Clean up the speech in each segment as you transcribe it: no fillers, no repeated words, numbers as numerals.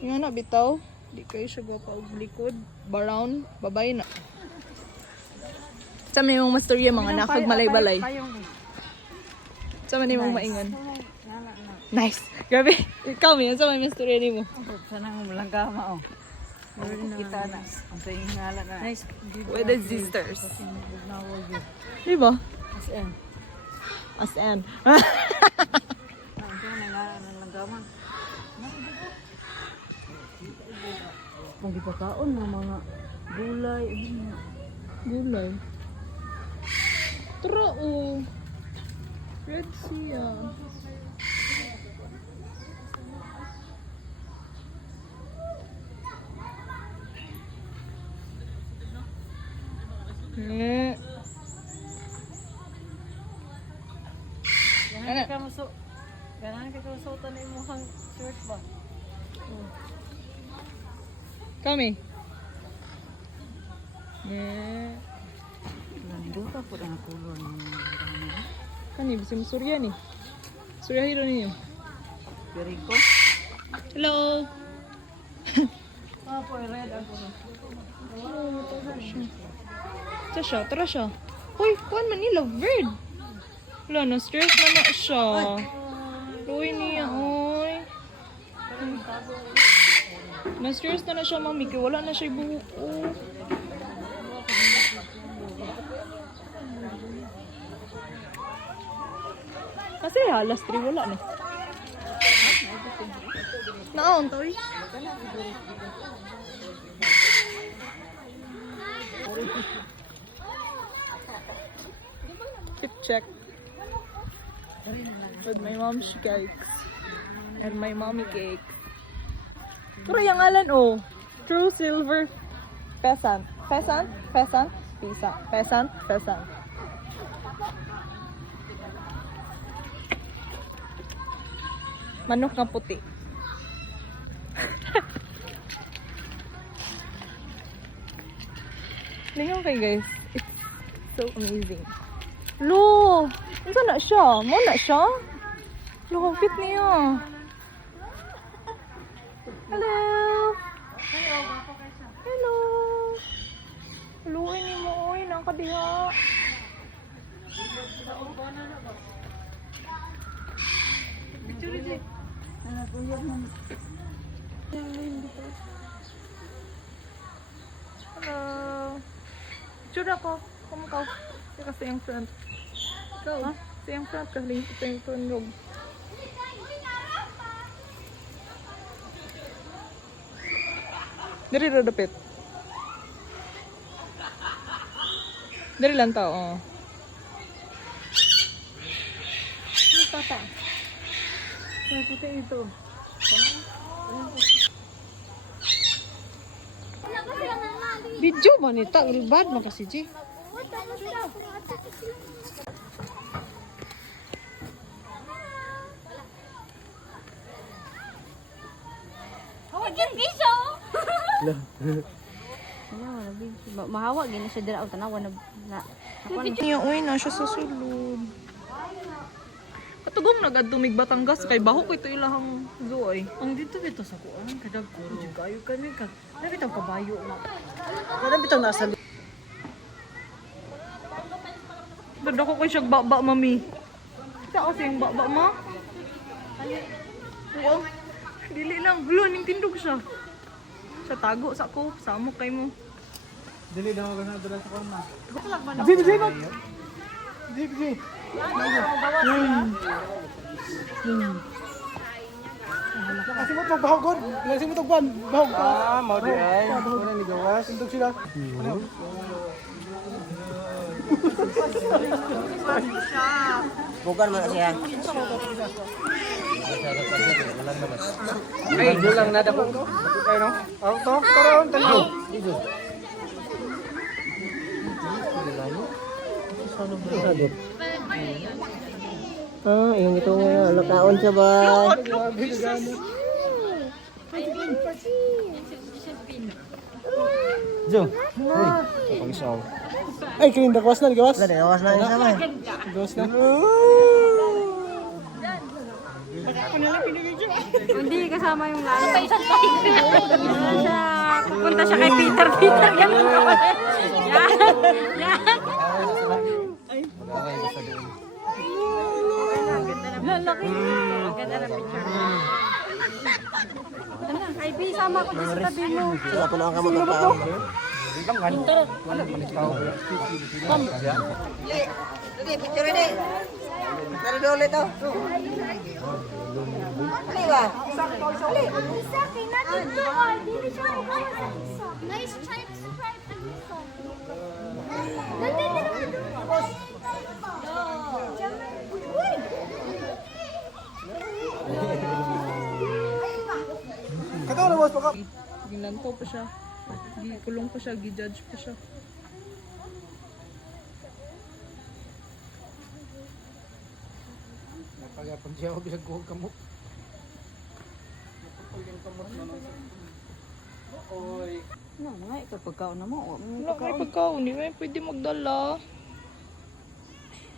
Yan na, bitaw. Di kayo siya gwapa og likod. Brown, babay na. Sa may mong masturya mga nakag malay-balay. Sa may mong maingan. Nice. Grabe. Ikaw mo yan. Sa may masturya ni mo. Sana mo lang kama oh. Kita na. Ang sa ingala na. Nice. With the sisters. Diba? SM. As in. Kung di pa kaon ng mga gulay. Gulay. Tara oh. Red Sea. Ganahan ka masuotan na imong shirt ba? Kami. Lando ka po ang kulor ng Kani, bisa mo surya ni. Surya hero ninyo. Perico. Hello. Po, red ako na. Ito siya, tara siya. Uy, kuhan Manila, bird. Wala, na-stress na siya. Uy niya, uy. Na-stress na siya, mami. Kaya wala na siya buhok. Kasi halas 3, wala na. Naon to, uy. Keep check. With my mom's cakes. And my mommy cake. Pero yung ngalan oh. True Silver Peasant. Peasant? Peasant? Pisa. Peasant? Peasant. Manok na puti. Tingnan kayo guys. It's so amazing. Lo! Ito na siya. Mo na siya? Lo, ang cute niya. Hello! Hello! Luin ni mo. Uy, nakadiha. Picture ito. Hello! Picture ako. Kumakaw. Kasi yung front. Ikaw, ha? Kasi yung front. Kasi yung front room. Dari dapit. Dari lang tao, oh. Ano tata? May puti ito. Video ba nita? Ulbad mo kasi, G. Mahawa gini siya dira og tanaw na Niya, uy, na siya sa sulod. Katugong nagadumig Batangas kay baho ko ito ilahang zoy. Ang dito sa kuan kadag ko jud kayo kani ka. Nabi tang kabayo na. Kada bitang nasa Dada ko siya baba, mami. Sa kasi yung baba, ma. Oo. Dili lang. Hulo, ning tindog siya. Sa tago, sa ko. Samok kay mo. Dili daw ako na dala sa korna. Jib. Kasi mo pagbahog god. Kasi mo tagban. Bahog pa. Mao di ay. Wala ni gawas. Tindog sila. bukan man siya. Ay, dulang na daw. Ay no. Auto, karon tanaw. Yung ito nga lokaon siya ba? Jo. Pang isaw. Ay, kini gawas na, gawas. Gawas na isa man. Gawas na. hindi kasi kasama yung lalo. Pa isang tiger. Pupunta siya kay Peter. Peter, ganun ka ulit. Yan. Yan. Lalaki. Ang ganda na picture. Ay, B, sama ko dito sa tabi mo. Wala pa na ang kamot ng tao. Sige, picture ini. Dari dulu itu. Ini ba? Nice try to surprise Katawa na boss, baka. Ginlantaw pa siya. Gikulong pa siya, gi-judge pa siya. Napagapang siya ako bisag kuhog kamot. No, nga, ito pagkaon na mo. Wala kayo pagkaon, di ba pwede magdala?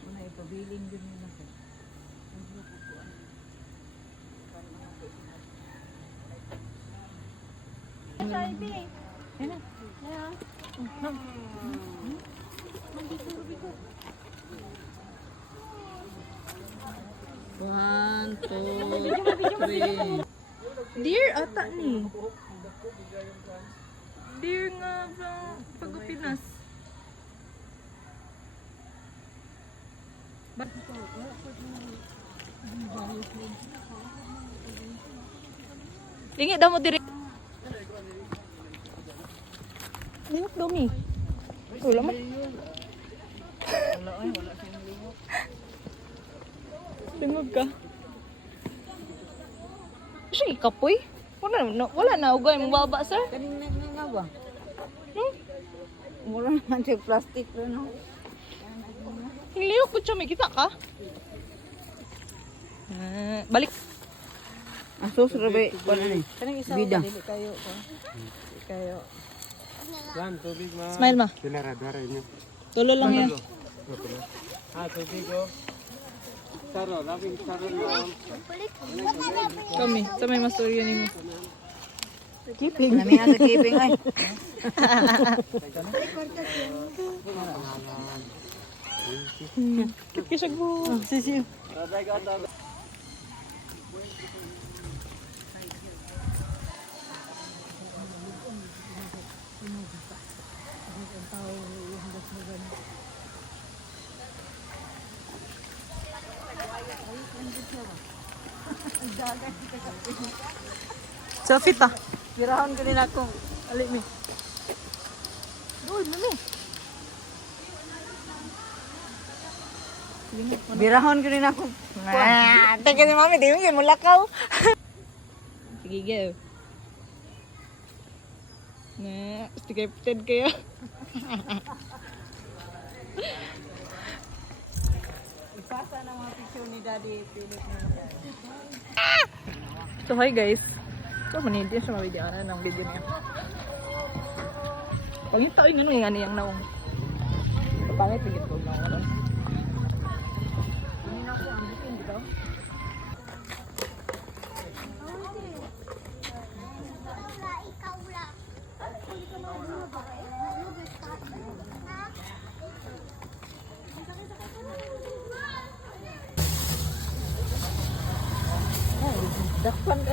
Wala, ipabiling din nila. One, two, three. Dear ata ni. Dear nga ba pag-Pinas. Lingi daw mo diri. Lingok daw mi. Wala man. Lingog ka. Siya ikapoy? Wala na ugay mong baba, sir. Kanina nga ba? Hmm? Mura naman siya plastic ro no. Hiliyok ko siya, may kita ka? Balik. Asus rabe pala ni. Kanang isa Bida. dili kayo ko. Kayo. Lan, tubig ma. Smile ma. Pinaradara niyo. Tulo lang yan. Tubig ko. Saro, labing saro lang. Kami, sa may masturya ni mo. Keeping. Nami asa keeping ay. Kit ka siya go. Sisi. Selfie ta. Pirahon ko din ako. Ali mi. Uy, mami. Birahon ko din ako. Teka ni mami, di mo lakaw. Sige, go. Scripted kayo. Ipasa na mga picture ni Daddy Philip. So, hi guys. So, manindi siya mabidyanan ng video niya. Pangit tayo nga nung yung naong. Pangit, bigit ko na ako. Dakpan ka.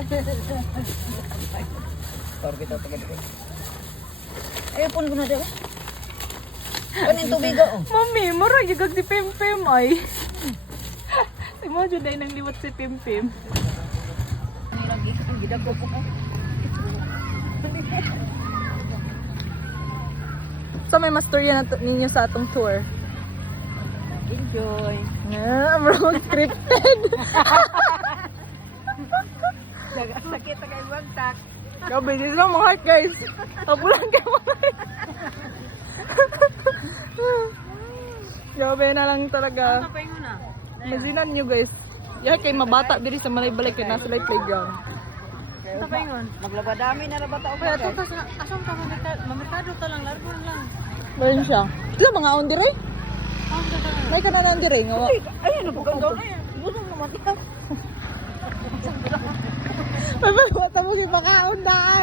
Ay, pun ko na daw. Kanin tubig oh. Mami, mara gigag si Pim Pim ay. Mo jud ay nang liwat si Pim Pim. Lagi ang gidag ko ko. So may masturya na ninyo sa atong tour. Enjoy. Bro, scripted. Sakit kay bagtak. Grabe, this lang mga heart guys. Abulan kayo mga heart. Grabe na lang talaga. Tapay mo na. Mazinan nyo guys. Yahay kay mabata diri sa Malay-Balay kay nasa light playground. Tapay mo. Maglabadami na rabata o Kaya ito ka, asam ka mamerkado ka lang, largo lang. Meron siya. Ila mga on dire? Ang sa ka. May kananan dire nga. Ay, ano po ka? Gusto mo naman ikaw. May balwata mo si Pakaon daan.